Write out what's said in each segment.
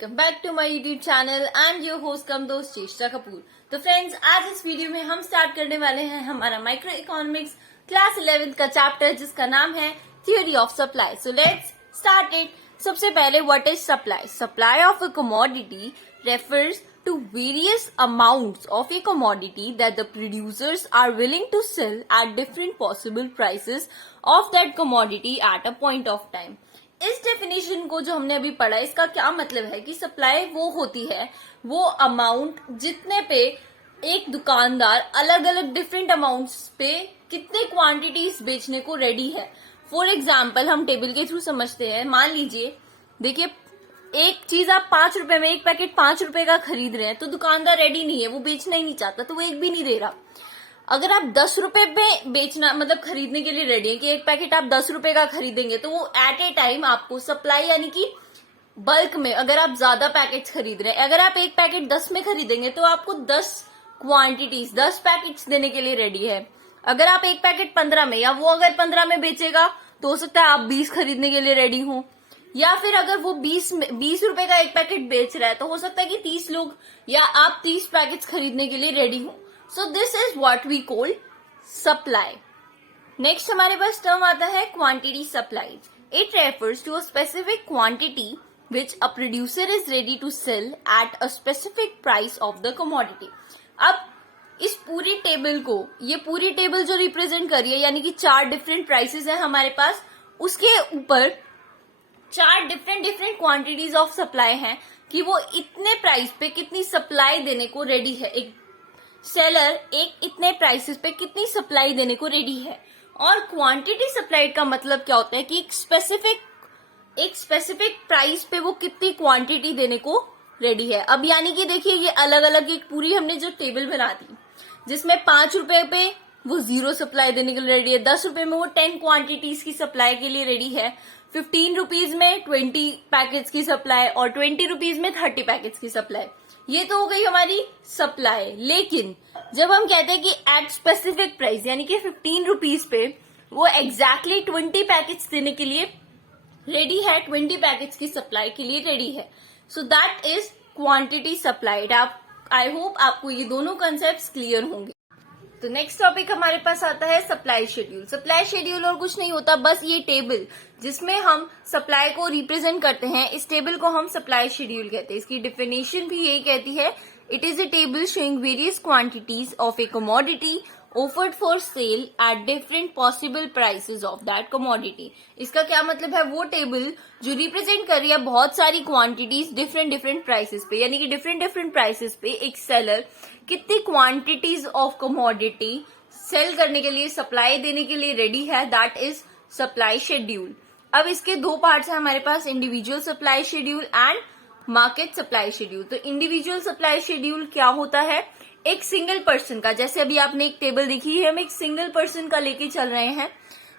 Welcome back to my YouTube channel. I am your host cum दोस्त चेष्टा कपूर। तो friends, आज इस वीडियो में हम स्टार्ट करने वाले हैं हमारा माइक्रो इकोनॉमिक्स क्लास 11th का चैप्टर, जिसका नाम है theory of supply. So let's start it. सबसे पहले, what is supply? Supply of a commodity refers to various amounts of a commodity that the producers are willing to sell at different possible prices of that commodity at a point of time. इस definition को जो हमने अभी पढ़ा, इसका क्या मतलब है कि सप्लाई वो होती है, वो अमाउंट जितने पे एक दुकानदार अलग अलग डिफरेंट अमाउंट्स पे कितने क्वांटिटीज बेचने को रेडी है। फॉर एग्जाम्पल, हम टेबल के थ्रू समझते हैं। मान लीजिए, देखिए, एक चीज आप 5 रुपए में, एक पैकेट 5 रुपए का खरीद रहे हैं, तो दुकानदार रेडी नहीं है, वो बेचना ही नहीं चाहता, तो वो एक भी नहीं दे रहा। अगर आप 10 रुपए में बेचना मतलब खरीदने के लिए रेडी है कि एक पैकेट आप 10 रुपए का खरीदेंगे, तो वो एट ए टाइम आपको सप्लाई, यानी कि बल्क में, अगर आप ज्यादा पैकेट्स खरीद रहे हैं, अगर आप एक पैकेट 10 में खरीदेंगे तो आपको 10 क्वांटिटीज 10 पैकेट्स देने के लिए रेडी है। अगर आप एक पैकेट 15 में, या वो अगर 15 में बेचेगा तो हो सकता है आप 20 खरीदने के लिए रेडी हो, या फिर अगर वो 20 रुपए का एक पैकेट बेच रहा है तो हो सकता है कि 30 लोग या आप 30 पैकेट्स खरीदने के लिए रेडी हो। So this is what we call supply. Next हमारे पास टर्म आता है quantity supply. It refers to a specific quantity which a producer is ready to sell at a specific price of the commodity. अब इस पूरी table को, ये पूरी टेबल जो रिप्रेजेंट कर रही है, यानी कि 4 डिफरेंट प्राइसेस है हमारे पास, उसके ऊपर 4 डिफरेंट क्वांटिटीज ऑफ सप्लाई हैं कि वो इतने प्राइस पे कितनी सप्लाई देने को रेडी है। एक सेलर एक इतने प्राइसेस पे कितनी सप्लाई देने को रेडी है। और क्वांटिटी सप्लाइड का मतलब क्या होता है कि एक स्पेसिफिक प्राइस पे वो कितनी क्वांटिटी देने को रेडी है। अब यानी कि देखिए, ये अलग अलग एक पूरी हमने जो टेबल बना दी, जिसमें 5 रुपए पे वो 0 सप्लाई देने के लिए रेडी है, 10 रुपए में वो 10 क्वांटिटीज की सप्लाई के लिए रेडी है, 15 रुपीज में 20 पैकेट्स की सप्लाई, और 20 रुपीज में 30 पैकेट्स की सप्लाई। ये तो हो गई हमारी सप्लाई। लेकिन जब हम कहते हैं कि एट स्पेसिफिक प्राइस, यानी कि 15 रुपीज पे वो एग्जैक्टली 20 पैकेट्स देने के लिए रेडी है, 20 पैकेट्स की सप्लाई के लिए रेडी है, so that is quantity supplied. I hope आपको ये दोनों कंसेप्ट क्लियर होंगे। तो नेक्स्ट टॉपिक हमारे पास आता है सप्लाई शेड्यूल। सप्लाई शेड्यूल और कुछ नहीं होता, बस ये टेबल जिसमें हम सप्लाई को रिप्रेजेंट करते हैं, इस टेबल को हम सप्लाई शेड्यूल कहते हैं। इसकी डेफिनेशन भी यही कहती है, it is a table showing various quantities of A commodity offered for sale at different possible prices of that commodity। इसका क्या मतलब है? वो टेबल जो रिप्रेजेंट कर रही है बहुत सारी क्वांटिटीज डिफरेंट प्राइसेस पे, यानी कि डिफरेंट प्राइसेस पे एक सेलर कितनी क्वांटिटीज ऑफ कमोडिटी सेल करने के लिए, सप्लाई देने के लिए रेडी है, दैट इज सप्लाई शेड्यूल। अब इसके 2 पार्ट्स हैं हमारे पास, individual supply schedule and market supply schedule. तो इंडिविजुअल सप्लाई शेड्यूल क्या होता है? एक सिंगल पर्सन का, जैसे अभी आपने एक टेबल देखी है, हम एक सिंगल पर्सन का लेके चल रहे हैं।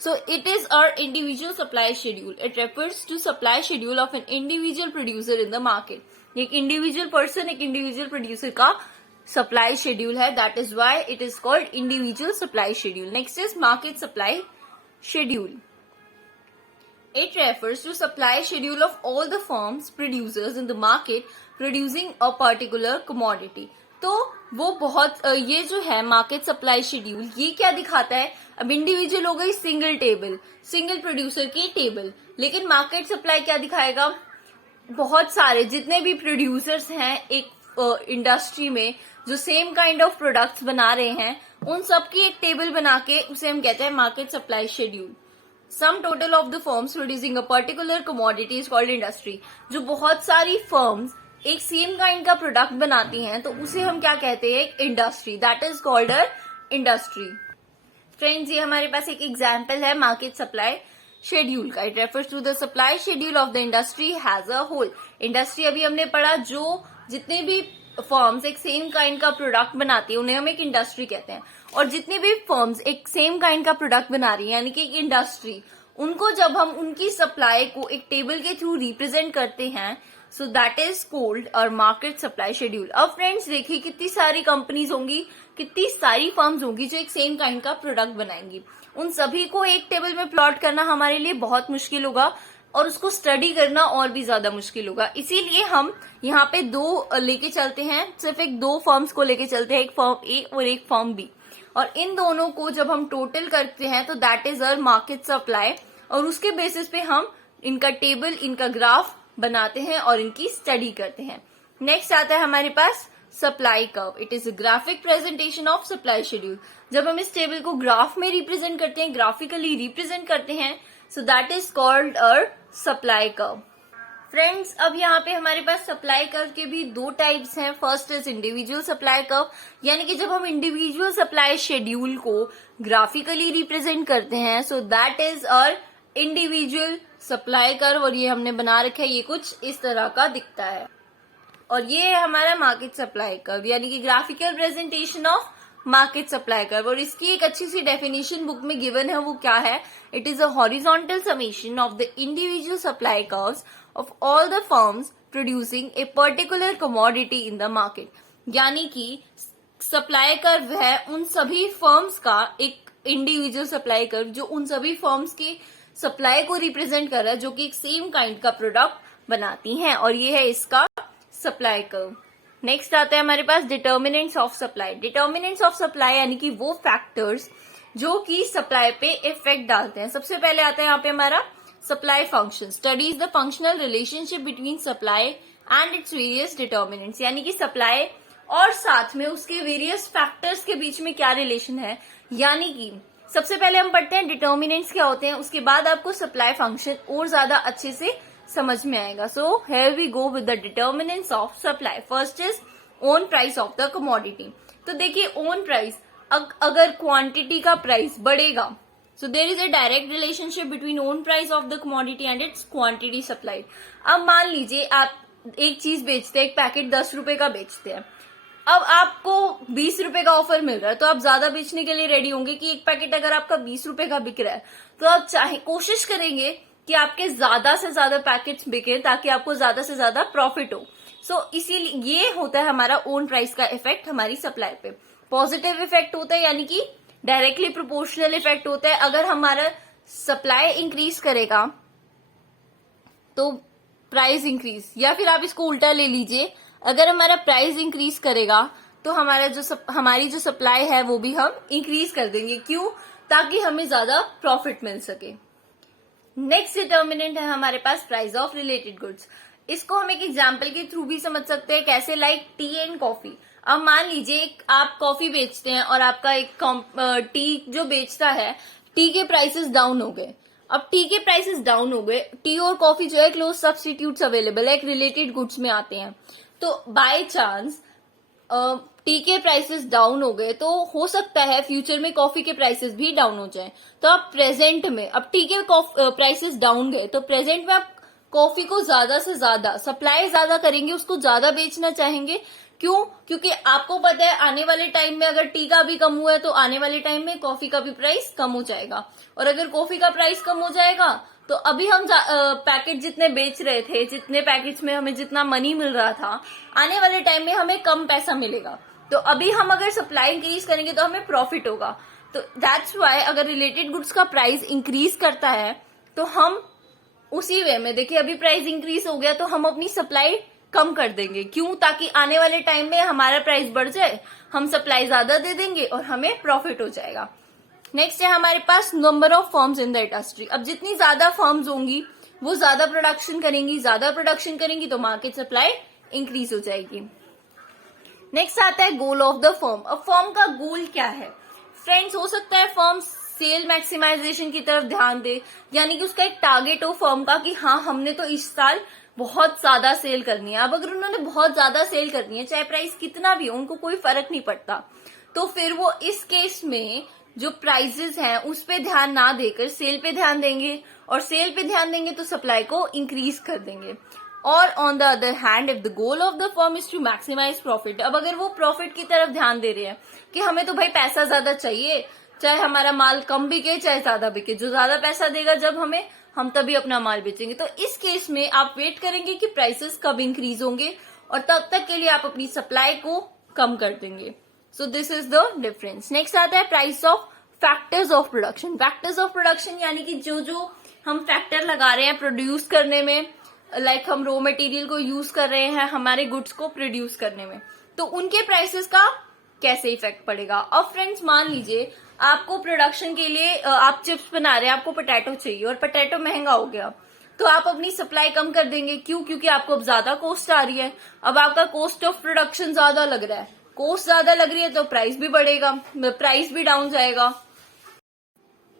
So it is our individual supply schedule. It refers to supply schedule of an individual producer in the market. एक इंडिविजुअल पर्सन, एक इंडिविजुअल प्रोड्यूसर का सप्लाई शेड्यूल है, that is why it is called individual supply schedule. Next is market supply schedule. It refers to supply schedule of all the firms producers in the market producing a particular commodity। तो वो बहुत ये जो है market supply schedule, ये क्या दिखाता है? अब इंडिविजुअल हो गई सिंगल टेबल, सिंगल प्रोड्यूसर की टेबल, लेकिन मार्केट सप्लाई क्या दिखाएगा? बहुत सारे जितने भी प्रोड्यूसर्स हैं एक इंडस्ट्री में जो सेम काइंड ऑफ प्रोडक्ट्स बना रहे हैं, उन सबकी एक टेबल बना के उसे हम कहते हैं market supply schedule. Sum total of the firms producing a particular commodity is called industry। जो बहुत सारी फर्म्स एक सेम काइंड का प्रोडक्ट बनाती हैं, तो उसे हम क्या कहते हैं? एक industry, that is called a industry. Friends, ये हमारे पास एक एग्जाम्पल है मार्केट सप्लाई शेड्यूल का। It refers to the supply schedule of the industry has a whole. Industry अभी हमने पढ़ा, जो जितने भी फर्म्स एक सेम काइंड का प्रोडक्ट बनाती है उन्हें हम एक इंडस्ट्री कहते हैं। और जितनी भी फर्म्स एक सेम काइंड का प्रोडक्ट बना रही है, यानी कि एक इंडस्ट्री, उनको जब हम उनकी सप्लाई को एक टेबल के थ्रू रिप्रेजेंट करते हैं, सो दैट इज कॉल्ड और मार्केट सप्लाई शेड्यूल। अब फ्रेंड्स देखिए, कितनी सारी कंपनीज होंगी, कितनी सारी फर्म्स होंगी जो एक सेम काइंड का प्रोडक्ट बनाएंगी। उन सभी को एक टेबल में प्लॉट करना हमारे लिए बहुत मुश्किल होगा, और उसको स्टडी करना और भी ज्यादा मुश्किल होगा। इसीलिए हम यहाँ पे दो लेके चलते हैं, सिर्फ दो फर्म्स को लेके चलते हैं, एक फर्म ए और एक फर्म बी, और इन दोनों को जब हम टोटल करते हैं तो that is our market supply, और उसके बेसिस पे हम इनका टेबल, इनका ग्राफ बनाते हैं और इनकी स्टडी करते हैं। नेक्स्ट आता है हमारे पास supply curve. It is a graphic presentation of supply schedule. जब हम इस टेबल को ग्राफ में रिप्रेजेंट करते हैं, ग्राफिकली रिप्रेजेंट करते हैं, so that is called a supply curve. Friends, अब यहाँ पे हमारे पास सप्लाई कर्व के भी दो टाइप्स हैं। First is individual supply curve, यानी कि जब हम इंडिविजुअल सप्लाई शेड्यूल को ग्राफिकली रिप्रेजेंट करते हैं, so that is our individual supply curve, और ये हमने बना रखा है, ये कुछ इस तरह का दिखता है। और ये है हमारा मार्केट सप्लाई कर्व, यानी कि graphical presentation of market supply curve. और इसकी एक अच्छी सी डेफिनेशन बुक में गिवन है, वो क्या है? It is a horizontal summation of the individual supply curves of all the firms producing a particular commodity in the market. यानी कि सप्लाई कर्व है उन सभी फर्म्स का एक इंडिविजुअल सप्लाई कर्व, जो उन सभी फर्म्स की सप्लाई को रिप्रेजेंट कर रहा है, जो कि एक सेम काइंड का प्रोडक्ट बनाती हैं, और ये है इसका सप्लाई कर्व। नेक्स्ट आता है हमारे पास determinants of supply. Determinants of supply यानी कि वो फैक्टर्स जो कि सप्लाई पे इफेक्ट डालते हैं। सबसे पहले आता है यहाँ पे हमारा supply function. Studies the functional relationship between supply and its various determinants, यानी कि सप्लाई और साथ में उसके वेरियस फैक्टर्स के बीच में क्या रिलेशन है। यानी कि सबसे पहले हम पढ़ते हैं डिटर्मिनेंट्स क्या होते हैं, उसके बाद आपको सप्लाई फंक्शन और ज्यादा अच्छे से समझ में आएगा। So here we go with the determinants of supply. First is own price of the commodity. तो देखिए, ओन प्राइस, अगर क्वांटिटी का प्राइस बढ़ेगा, so there is a direct relationship between own price of the commodity and its quantity supplied. अब मान लीजिए आप एक चीज बेचते हैं, एक पैकेट 10 रुपए का बेचते हैं, अब आपको 20 रुपए का ऑफर मिल रहा है, तो आप ज्यादा बेचने के लिए रेडी होंगे कि एक पैकेट अगर आपका 20 रुपए का बिक रहा है, तो आप चाहे कोशिश करेंगे कि आपके ज्यादा से ज्यादा पैकेट्स बिके ताकि आपको ज्यादा से ज्यादा प्रॉफिट हो। सो इसीलिए ये होता है हमारा ओन प्राइस का इफेक्ट हमारी सप्लाई पे। पॉजिटिव इफेक्ट होता है, यानी कि डायरेक्टली प्रोपोर्शनल इफेक्ट होता है। अगर हमारा सप्लाई इंक्रीज करेगा तो प्राइस इंक्रीज, या फिर आप इसको उल्टा ले लीजिए, अगर हमारा प्राइस इंक्रीज करेगा तो हमारी जो सप्लाई है वो भी हम इंक्रीज कर देंगे। क्यों? ताकि हमें ज्यादा प्रॉफिट मिल सके। नेक्स्ट डिटर्मिनेंट है हमारे पास प्राइस ऑफ रिलेटेड गुड्स। इसको हम एक एग्जांपल के थ्रू भी समझ सकते हैं, कैसे? Like T and coffee. अब मान लीजिए आप कॉफी बेचते हैं और आपका एक टी जो बेचता है, टी के प्राइसेस डाउन हो गए। अब टी के प्राइसेस डाउन हो गए, टी और कॉफी जो है क्लोज सब्स्टिट्यूट्स अवेलेबल है, एक रिलेटेड गुड्स में आते हैं। तो बाय चांस टी के प्राइसेस डाउन हो गए, तो हो सकता है फ्यूचर में कॉफी के प्राइसेस भी डाउन हो जाएं। तो आप प्रेजेंट में, अब टी के प्राइसेस डाउन गए, तो प्रेजेंट में आप कॉफी को ज्यादा से ज्यादा सप्लाई ज्यादा करेंगे, उसको ज्यादा बेचना चाहेंगे। क्यों? क्योंकि आपको पता है आने वाले टाइम में अगर टी का भी कम हुआ है तो आने वाले टाइम में कॉफी का भी प्राइस कम हो जाएगा, और अगर कॉफी का प्राइस कम हो जाएगा तो अभी हम पैकेट जितने बेच रहे थे, जितने पैकेट्स में हमें जितना मनी मिल रहा था, आने वाले टाइम में हमें कम पैसा मिलेगा। तो अभी हम अगर सप्लाई इंक्रीज करेंगे तो हमें प्रॉफिट होगा। तो दैट्स वाई अगर रिलेटेड गुड्स का प्राइस इंक्रीज करता है तो हम उसी वे में, देखिए अभी प्राइस इंक्रीज हो गया तो हम अपनी सप्लाई कम कर देंगे। क्यों? ताकि आने वाले टाइम में हमारा प्राइस बढ़ जाए, हम सप्लाई ज्यादा दे देंगे और हमें प्रॉफिट हो जाएगा। नेक्स्ट है हमारे पास number of firms in the industry. अब जितनी ज्यादा फर्म्स होंगी वो ज्यादा प्रोडक्शन करेंगी, ज्यादा प्रोडक्शन करेंगी तो मार्केट सप्लाई इंक्रीज हो जाएगी। नेक्स्ट आता है गोल ऑफ द फर्म। अब फर्म का गोल क्या है? फ्रेंड्स, हो सकता है फर्म सेल मैक्सिमाइजेशन की तरफ ध्यान दे, यानी कि उसका एक टारगेट हो फर्म का कि हाँ हमने तो इस साल बहुत ज्यादा सेल करनी है। अब अगर उन्होंने बहुत ज्यादा सेल करनी है, चाहे प्राइस कितना भी हो, उनको कोई फर्क नहीं पड़ता, तो फिर वो इस केस में जो प्राइसेस हैं उस पे ध्यान ना देकर सेल पे ध्यान देंगे, और सेल पे ध्यान देंगे तो सप्लाई को इंक्रीज कर देंगे। और on the other hand, if the goal of the firm is to maximise profit, अब अगर वो प्रॉफिट की तरफ ध्यान दे रहे हैं कि हमें तो भाई पैसा ज्यादा चाहिए, चाहे हमारा माल कम बिके चाहे ज्यादा बिके, जो ज्यादा पैसा देगा जब हमें, हम तभी अपना माल बेचेंगे। तो इस केस में आप वेट करेंगे कि प्राइसेस कब इंक्रीज होंगे, और तब तक के लिए आप अपनी सप्लाई को कम कर देंगे। सो this is the difference. Next आता है price of factors of production. Factors of production यानी कि जो हम फैक्टर लगा रहे हैं प्रोड्यूस करने में, लाइक हम रॉ मटेरियल को यूज कर रहे हैं हमारे गुड्स को प्रोड्यूस करने में, तो उनके प्राइसेस का कैसे इफेक्ट पड़ेगा। अब फ्रेंड्स मान लीजिए आपको प्रोडक्शन के लिए आप चिप्स बना रहे हैं, आपको पोटैटो चाहिए और पोटैटो महंगा हो गया, तो आप अपनी सप्लाई कम कर देंगे। क्यों? क्योंकि आपको अब ज्यादा कॉस्ट आ रही है, अब आपका कॉस्ट ऑफ प्रोडक्शन ज्यादा लग रहा है, कॉस्ट ज्यादा लग रही है तो प्राइस भी बढ़ेगा, प्राइस भी डाउन जाएगा।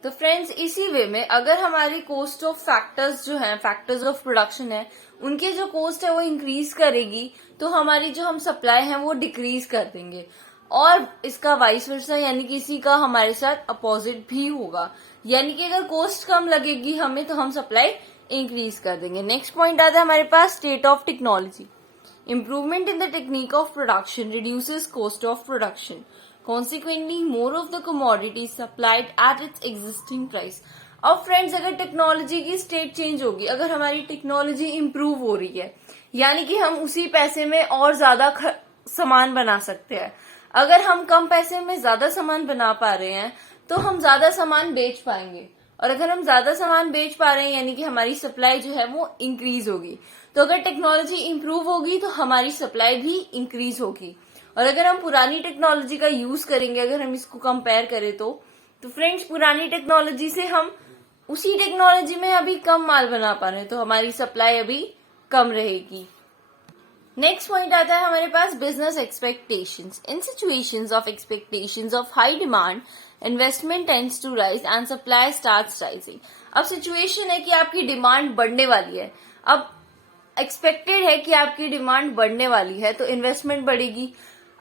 तो फ्रेंड्स इसी वे में अगर हमारी कॉस्ट ऑफ फैक्टर्स जो है, फैक्टर्स ऑफ प्रोडक्शन है, उनकी जो कॉस्ट है वो इंक्रीज करेगी, तो हमारी जो हम सप्लाई है वो डिक्रीज कर देंगे। और इसका वाइस वर्सा, यानी कि इसी का हमारे साथ अपोजिट भी होगा, यानी कि अगर कॉस्ट कम लगेगी हमें तो हम सप्लाई इंक्रीज कर देंगे। नेक्स्ट पॉइंट आता है हमारे पास state of technology. Improvement in the technique of production reduces cost of production, consequently more of the commodity supplied at its existing price। अब फ्रेंड्स अगर टेक्नोलॉजी की स्टेट चेंज होगी, अगर हमारी टेक्नोलॉजी इंप्रूव हो रही है, यानी कि हम उसी पैसे में और ज्यादा सामान बना सकते हैं। अगर हम कम पैसे में ज्यादा सामान बना पा रहे हैं तो हम ज्यादा सामान बेच पाएंगे, और अगर हम ज्यादा सामान बेच पा रहे हैं यानी कि हमारी सप्लाई जो है वो इंक्रीज होगी। तो अगर टेक्नोलॉजी इंप्रूव होगी तो हमारी सप्लाई भी इंक्रीज होगी। और अगर हम पुरानी टेक्नोलॉजी का यूज करेंगे, अगर हम इसको कंपेयर करें तो फ्रेंड्स पुरानी टेक्नोलॉजी से हम उसी टेक्नोलॉजी में अभी कम माल बना पा रहे हैं, तो हमारी सप्लाई अभी कम रहेगी। नेक्स्ट पॉइंट आता है हमारे पास business expectations. In situations of expectations of high demand, investment tends to rise and supply starts rising. अब सिचुएशन है कि आपकी डिमांड बढ़ने वाली है, अब एक्सपेक्टेड है कि आपकी डिमांड बढ़ने वाली है तो इन्वेस्टमेंट बढ़ेगी।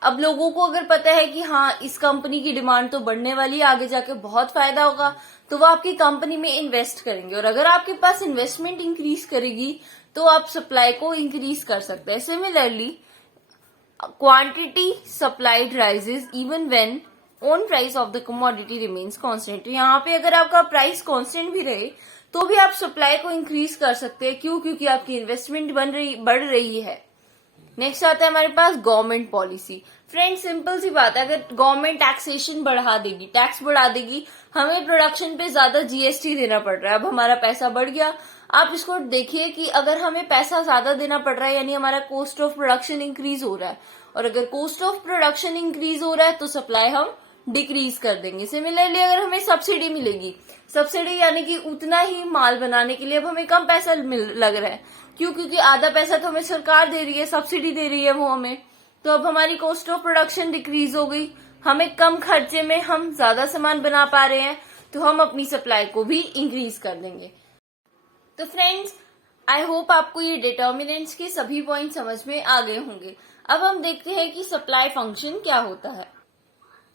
अब लोगों को अगर पता है कि हाँ इस कंपनी की डिमांड तो बढ़ने वाली है, आगे जाके बहुत फायदा होगा, तो वो आपकी कंपनी में इन्वेस्ट करेंगे। और अगर आपके पास इन्वेस्टमेंट इंक्रीज करेगी तो आप सप्लाई को इंक्रीज कर सकते हैं। Similarly quantity supplied rises even when own price of the commodity remains constant. यहाँ पे अगर आपका प्राइस कांस्टेंट भी रहे तो भी आप सप्लाई को इंक्रीज कर सकते हैं। क्यों? क्योंकि आपकी इन्वेस्टमेंट बढ़ रही है। नेक्स्ट आता है हमारे पास गवर्नमेंट पॉलिसी। फ्रेंड्स सिंपल सी बात है, अगर गवर्नमेंट टैक्सेशन बढ़ा देगी, टैक्स बढ़ा देगी, हमें प्रोडक्शन पे ज्यादा जीएसटी देना पड़ रहा है, अब हमारा पैसा बढ़ गया। आप इसको देखिए कि अगर हमें पैसा ज्यादा देना पड़ रहा है यानी हमारा कॉस्ट ऑफ प्रोडक्शन इंक्रीज हो रहा है, और अगर कॉस्ट ऑफ प्रोडक्शन इंक्रीज हो रहा है तो सप्लाई हम डिक्रीज कर देंगे। सिमिलरली अगर हमें सब्सिडी मिलेगी, सब्सिडी यानी कि उतना ही माल बनाने के लिए अब हमें कम पैसा लग रहा है। क्यों? क्योंकि आधा पैसा तो हमें सरकार दे रही है, सब्सिडी दे रही है वो हमें, तो अब हमारी कॉस्ट ऑफ प्रोडक्शन डिक्रीज हो गई, हमें कम खर्चे में हम ज्यादा सामान बना पा रहे हैं, तो हम अपनी सप्लाई को भी इंक्रीज कर देंगे। तो फ्रेंड्स आई होप आपको ये डिटर्मिनेंट्स के सभी पॉइंट समझ में आ गए होंगे। अब हम देखते हैं कि सप्लाई फंक्शन क्या होता है।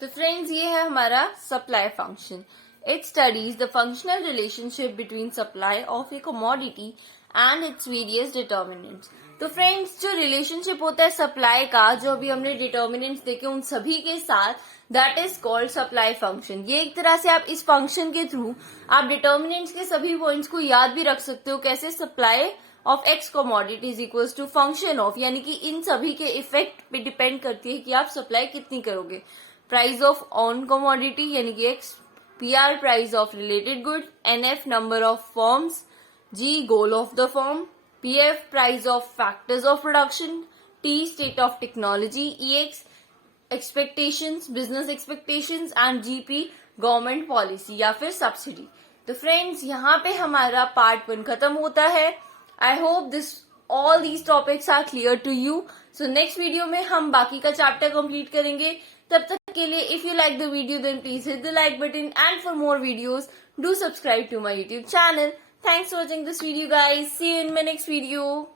तो फ्रेंड्स ये है हमारा supply function. It studies the functional relationship between supply of A commodity and its various determinants. तो फ्रेंड्स जो रिलेशनशिप होता है सप्लाई का, जो अभी हमने डिटर्मिनेंट्स देखे उन सभी के साथ, that is called supply function. ये एक तरह से आप इस फंक्शन के थ्रू आप डिटर्मिनेंट्स के सभी पॉइंट्स को याद भी रख सकते हो। कैसे? Supply of x commodity is equals to function of, यानी कि इन सभी के इफेक्ट पे डिपेंड करती है कि आप सप्लाई कितनी करोगे। प्राइस ऑफ ऑन कमोडिटी यानी कि x, PR price of related good, NF number of forms, G goal of the form, PF price of factors of production, T state of technology, EX expectations, business expectations and GP government policy या फिर subsidy. तो friends यहाँ पे हमारा part 1 खत्म होता है। I hope this all these topics are clear to you. So next video में हम बाकी का चैप्टर कंप्लीट करेंगे। तब तक के लिए if you like the video then please hit the like button and for more videos do subscribe to my YouTube channel. Thanks for watching this video guys. See you in my next video.